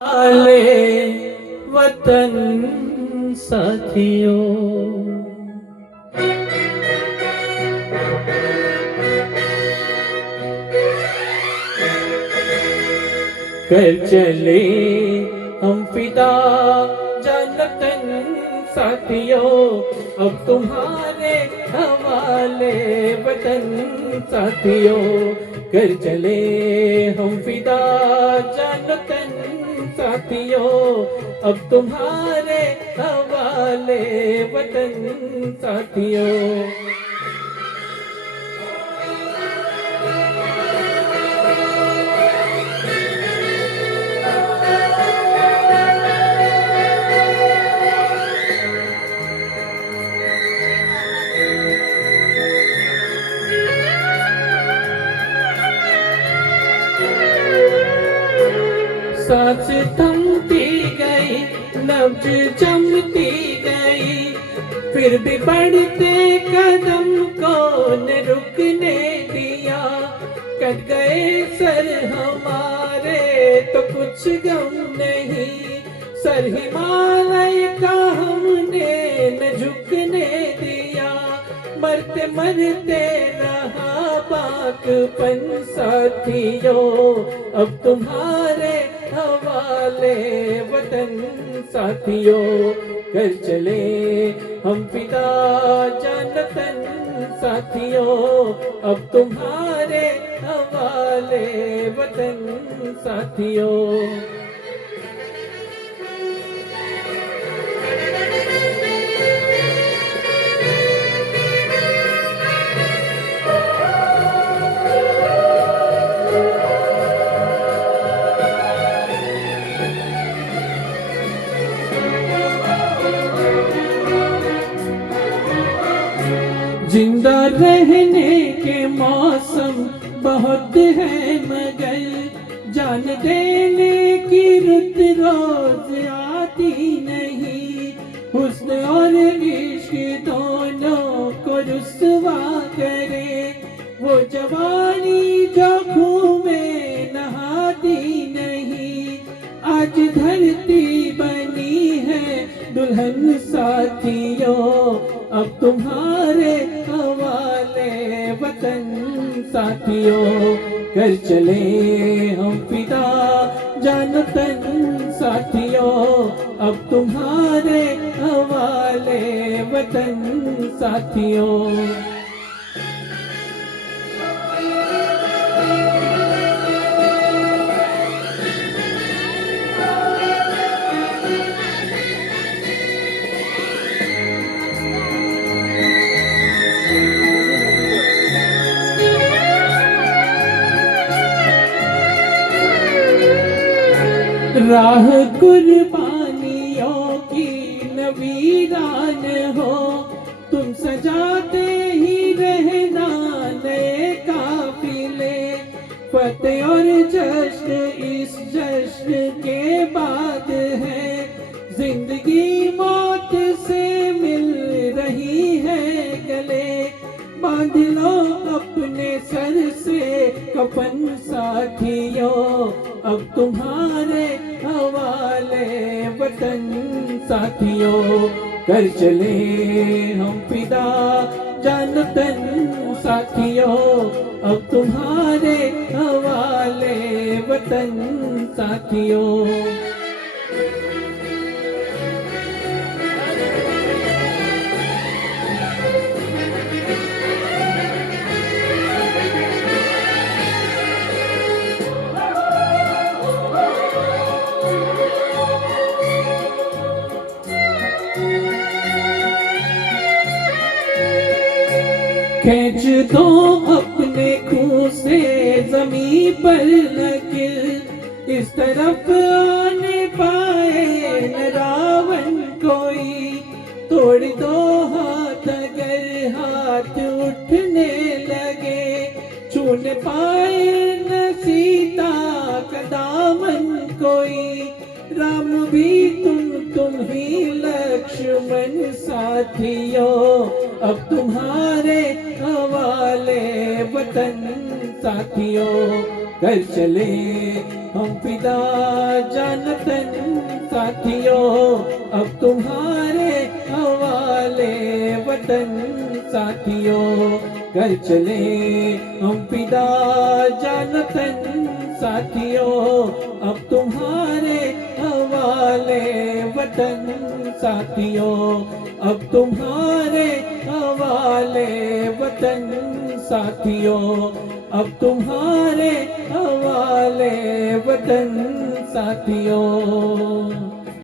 आले वतन साथियों, कर चले हम फिदा जानतन साथियों, अब तुम्हारे हवाले वतन साथियों। कर चले हम फिदा जानतन साथियों, अब तुम्हारे हवाले वतन साथियों। सांस थमती गई, नब्ज जमती गई, फिर भी बढ़ते कदम को न रुकने दिया। कट गए सर हमारे तो कुछ गम नहीं, सर हिमालय का हमने न झुकने दिया। मरते मरते रहा बाकपन साथियों, अब तुम्हारे हवाले वतन साथियों। कर चले हम फिदा जानतन साथियों, अब तुम्हारे हवाले वतन साथियों। जिंदा रहने के मौसम बहुत है, मगर जान देने की रुत रोज आती नहीं। हुस्न और इश्क दोनों को रुसवा करे, वो जवानी जो खून में नहाती नहीं। आज धरती बनी है दुल्हन साथियों, अब तुम्हारे हवाले वतन साथियों। कर चले हम फिदा जानतन साथियों, अब तुम्हारे हवाले वतन साथियों। राह कुर्बानियों की नवीरान हो, तुम सजाते ही रहना नए काफिले। फतेह और जश्न इस जश्न के बाद है, जिंदगी मौत से मिल रही है गले। बांध लो अपने सर से कफन साथियों, अब तुम्हारे हवाले वतन साथियों। कर चले हम फिदा जानतन साथियों, अब तुम्हारे हवाले वतन साथियों। खींच दो अपने खून से जमीन पर लकीर, इस तरफ आने पाए न रावण कोई। तोड़ दो हाथ अगर हाथ उठने लगे, छून पाए न सीता का दामन कोई। राम भी तुम ही लक्ष्मण साथियों, अब तुम्हारे हवाले वतन साथियों। कर चले हम फिदा जानतन साथियों, अब तुम्हारे हवाले वतन साथियों। कर चले हम फिदा जानतन साथियों, अब तुम्हारे हवाले वतन साथियों, अब तुम्हारे हवाले वतन साथियों, अब तुम्हारे हवाले वतन साथियों।